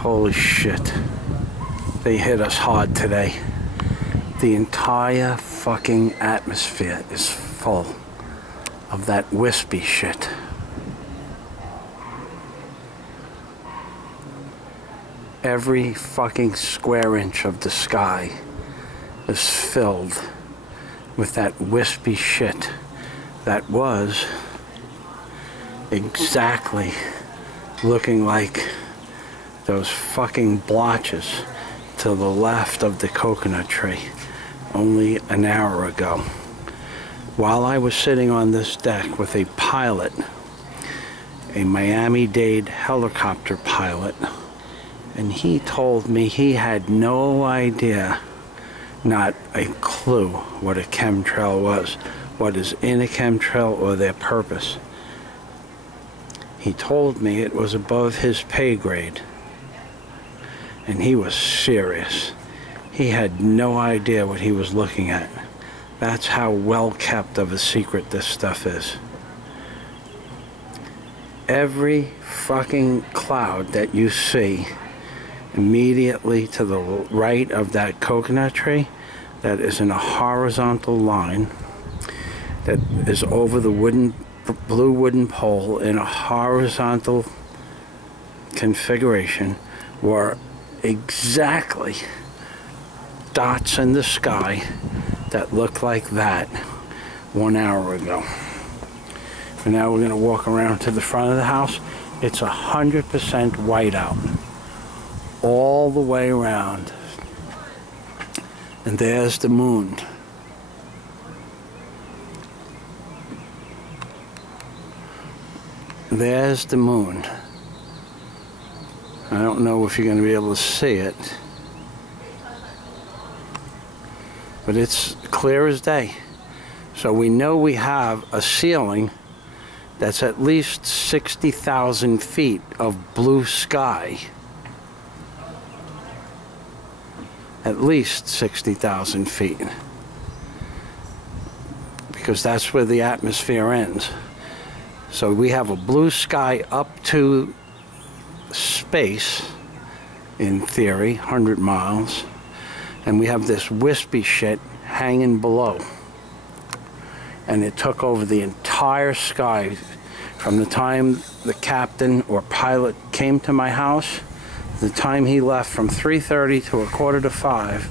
Holy shit. They hit us hard today. The entire fucking atmosphere is full of that wispy shit. Every fucking square inch of the sky is filled with that wispy shit that was exactly looking like those fucking blotches to the left of the coconut tree only an hour ago. While I was sitting on this deck with a pilot, a Miami-Dade helicopter pilot, and he told me he had no idea, not a clue, what a chemtrail was, what is in a chemtrail or their purpose. He told me it was above his pay grade. And he was serious. He had no idea what he was looking at. That's how well kept of a secret this stuff is. Every fucking cloud that you see immediately to the right of that coconut tree that is in a horizontal line, that is over the blue wooden pole in a horizontal configuration, were exactly dots in the sky that looked like that 1 hour ago. And now we're going to walk around to the front of the house. It's 100% white out all the way around. And there's the moon. There's the moon. I don't know if you're going to be able to see it, but it's clear as day. So we know we have a ceiling that's at least 60,000 feet of blue sky. At least 60,000 feet. Because that's where the atmosphere ends. So we have a blue sky up to space, in theory, 100 miles, and we have this wispy shit hanging below. And it took over the entire sky from the time the captain or pilot came to my house, the time he left from 3:30 to 4:45.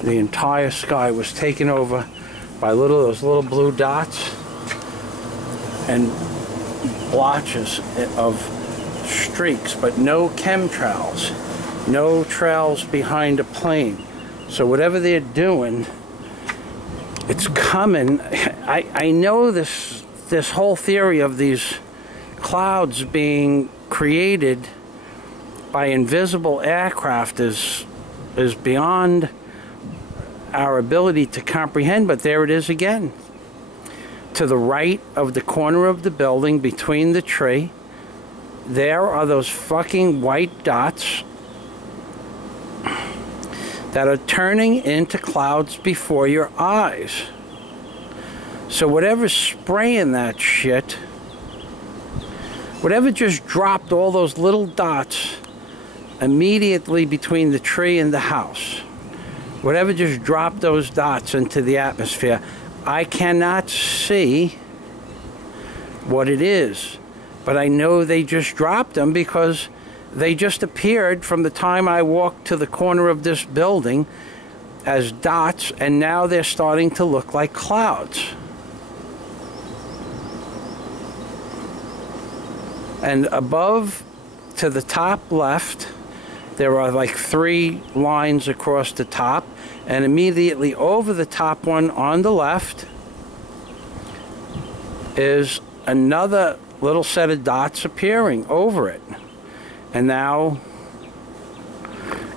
The entire sky was taken over by those little blue dots and blotches of streaks, but no chemtrails, no trails behind a plane. So whatever they're doing, it's coming. I know this whole theory of these clouds being created by invisible aircraft is beyond our ability to comprehend, but there it is again. To the right of the corner of the building, between the tree, there are those fucking white dots that are turning into clouds before your eyes. So whatever's spraying that shit, whatever just dropped all those little dots immediately between the tree and the house, whatever just dropped those dots into the atmosphere, I cannot see what it is, but I know they just dropped them because they just appeared from the time I walked to the corner of this building as dots, and now they're starting to look like clouds. And above, to the top left, there are like 3 lines across the top, and immediately over the top one on the left is another little set of dots appearing over it. And now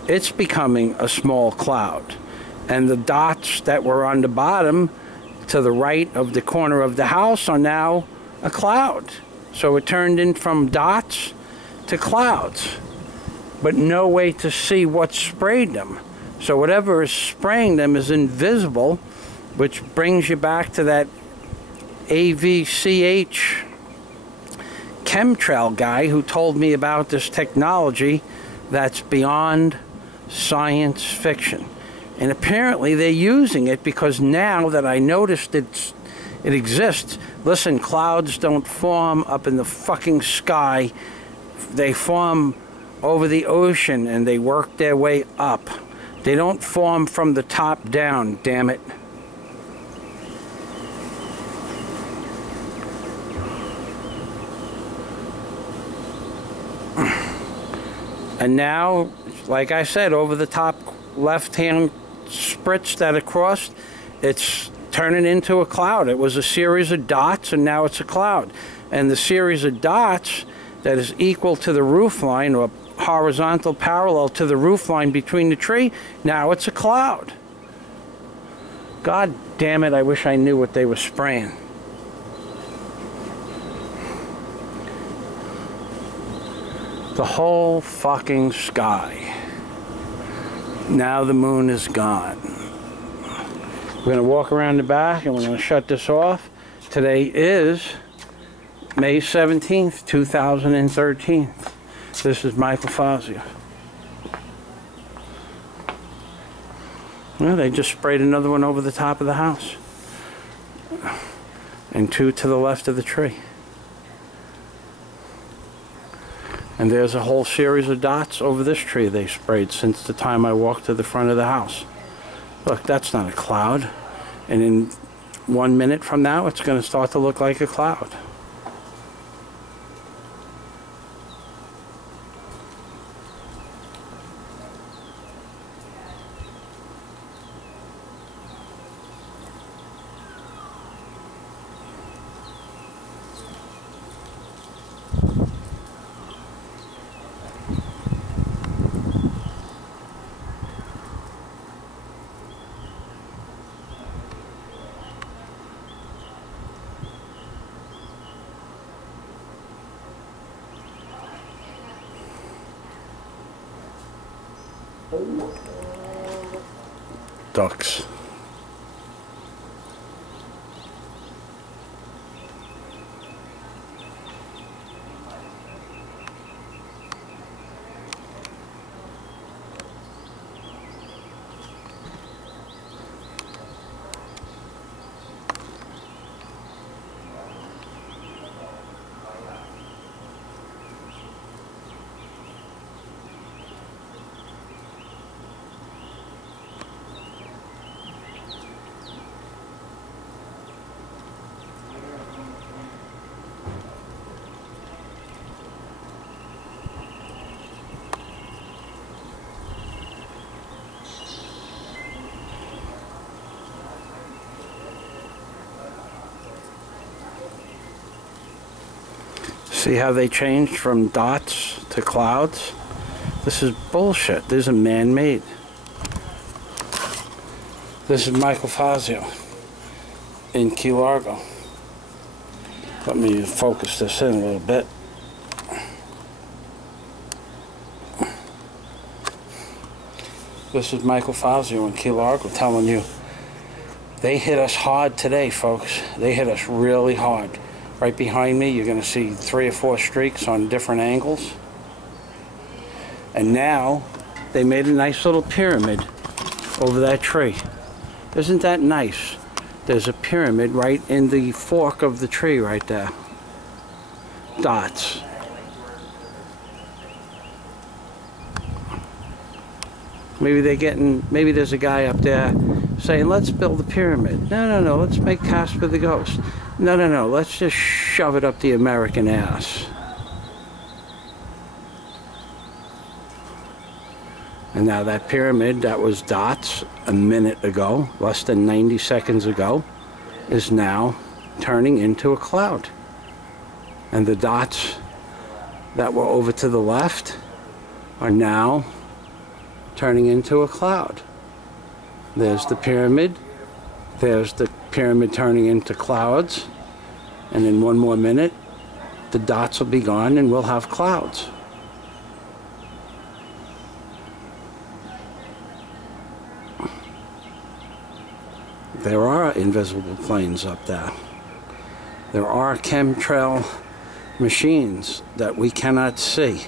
it's becoming a small cloud. And the dots that were on the bottom to the right of the corner of the house are now a cloud. So it turned in from dots to clouds, but no way to see what sprayed them. So whatever is spraying them is invisible, which brings you back to that AVCH chemtrail guy who told me about this technology that's beyond science fiction. And apparently they're using it because now that I noticed it exists. Listen, clouds don't form up in the fucking sky. They form over the ocean and they work their way up. They don't form from the top down, damn it. And now, like I said, over the top left-hand spritz that it crossed, it's turning into a cloud. It was a series of dots, and now it's a cloud. And the series of dots that is equal to the roof line, or horizontal parallel to the roof line between the tree, now it's a cloud. God damn it, I wish I knew what they were spraying. The whole fucking sky. Now the moon is gone. We're going to walk around the back and we're going to shut this off. Today is May 17th, 2013. This is Michael Fazio. Well, they just sprayed another one over the top of the house. And two to the left of the tree. And there's a whole series of dots over this tree they sprayed since the time I walked to the front of the house. Look, that's not a cloud. And in 1 minute from now, it's going to start to look like a cloud. Ducks. See how they changed from dots to clouds? This is bullshit. This is man-made. This is Michael Fazio in Key Largo. Let me focus this in a little bit. This is Michael Fazio in Key Largo telling you they hit us hard today, folks. They hit us really hard. Right behind me, you're going to see 3 or 4 streaks on different angles. And now, they made a nice little pyramid over that tree. Isn't that nice? There's a pyramid right in the fork of the tree right there. Dots. Maybe there's a guy up there saying, let's build a pyramid. No, let's make Casper the Ghost. No, let's just shove it up the American ass. And now that pyramid that was dots a minute ago, less than 90 seconds ago, is now turning into a cloud. And the dots that were over to the left are now turning into a cloud. There's the pyramid. There's the pyramid turning into clouds. And in 1 more minute, the dots will be gone and we'll have clouds. There are invisible planes up there. There are chemtrail machines that we cannot see,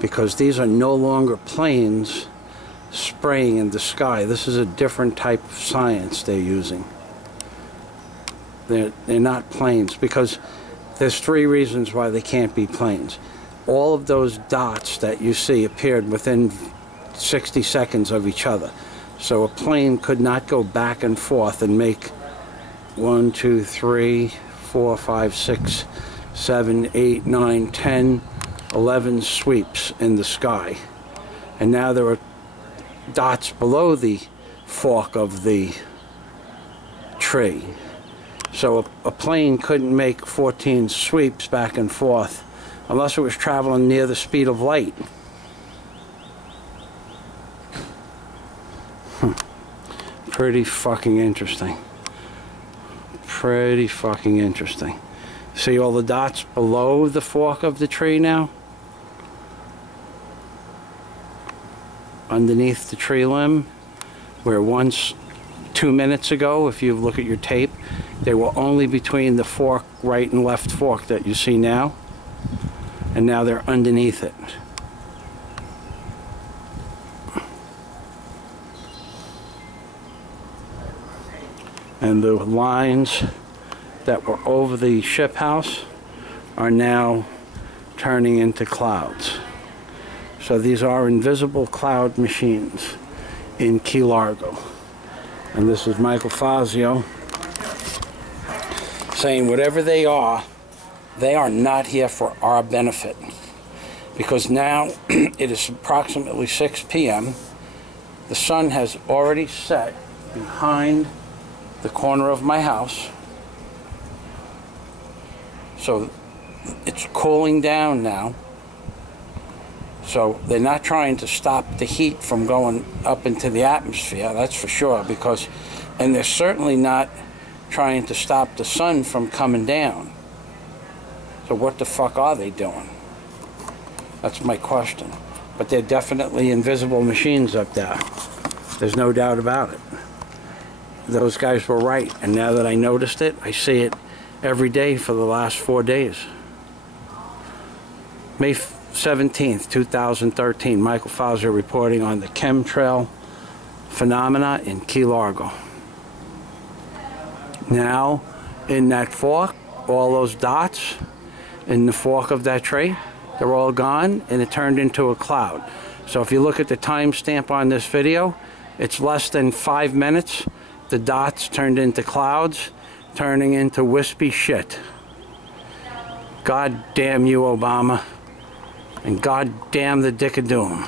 because these are no longer planes spraying in the sky. This is a different type of science they're using. They're not planes, because there's three reasons why they can't be planes. All of those dots that you see appeared within 60 seconds of each other. So a plane could not go back and forth and make 1, 2, 3, 4, 5, 6, 7, 8, 9, 10, 11 sweeps in the sky. And now there are dots below the fork of the tree. So a plane couldn't make 14 sweeps back and forth unless it was traveling near the speed of light. Pretty fucking interesting. Pretty fucking interesting. See all the dots below the fork of the tree now? Underneath the tree limb, where once 2 minutes ago, if you look at your tape, they were only between the fork, right and left fork that you see now, and now they're underneath it. And the lines that were over the ship house are now turning into clouds. So these are invisible cloud machines in Key Largo. And this is Michael Fazio saying whatever they are not here for our benefit. Because now it is approximately 6 p.m. The sun has already set behind the corner of my house. So it's cooling down now. So they're not trying to stop the heat from going up into the atmosphere, that's for sure, and they're certainly not trying to stop the sun from coming down. So what the fuck are they doing? That's my question. But they're definitely invisible machines up there. There's no doubt about it. Those guys were right, and now that I noticed it, I see it every day for the last 4 days. May 17th, 2013, Michael Fazio reporting on the chemtrail phenomena in Key Largo. Now, in that fork, all those dots in the fork of that tree, they're all gone, and it turned into a cloud. So if you look at the timestamp on this video, it's less than 5 minutes. The dots turned into clouds, turning into wispy shit. God damn you, Obama. And God damn the dick of doom.